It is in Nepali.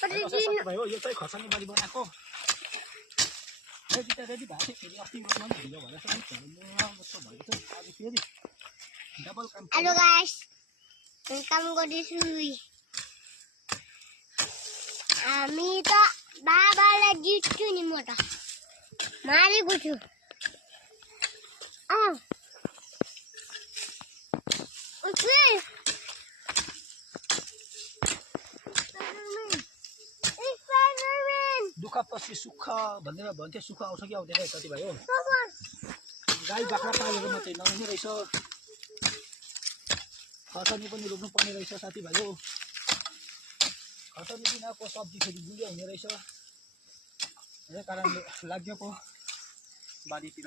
भयो यो चाहिँ खर्सानी बारी बनाएको रेडी भएको थियो फेरि अस्ति मात्रै ढिलो भएर चाहिँ भएको छ आज फेरि डबल काम हेलो गाइस काम गर्दैछु हामी त बाबालाई जित्छु नि म त मारेको छु दुःख पछि सुख भनेर भन्थे सुख आउँछ कि आउँदैन साथीभाइ हो गाई बाख्रा पालेको मात्रै नहुने रहेछ खर्सानी पनि रोप्नु पर्ने रहेछ साथीभाइ हो खर्सानी बिनाको सब्जी फेरि गुलियो हुने रहेछ यही कारणले लाग्यो पो बारीतिर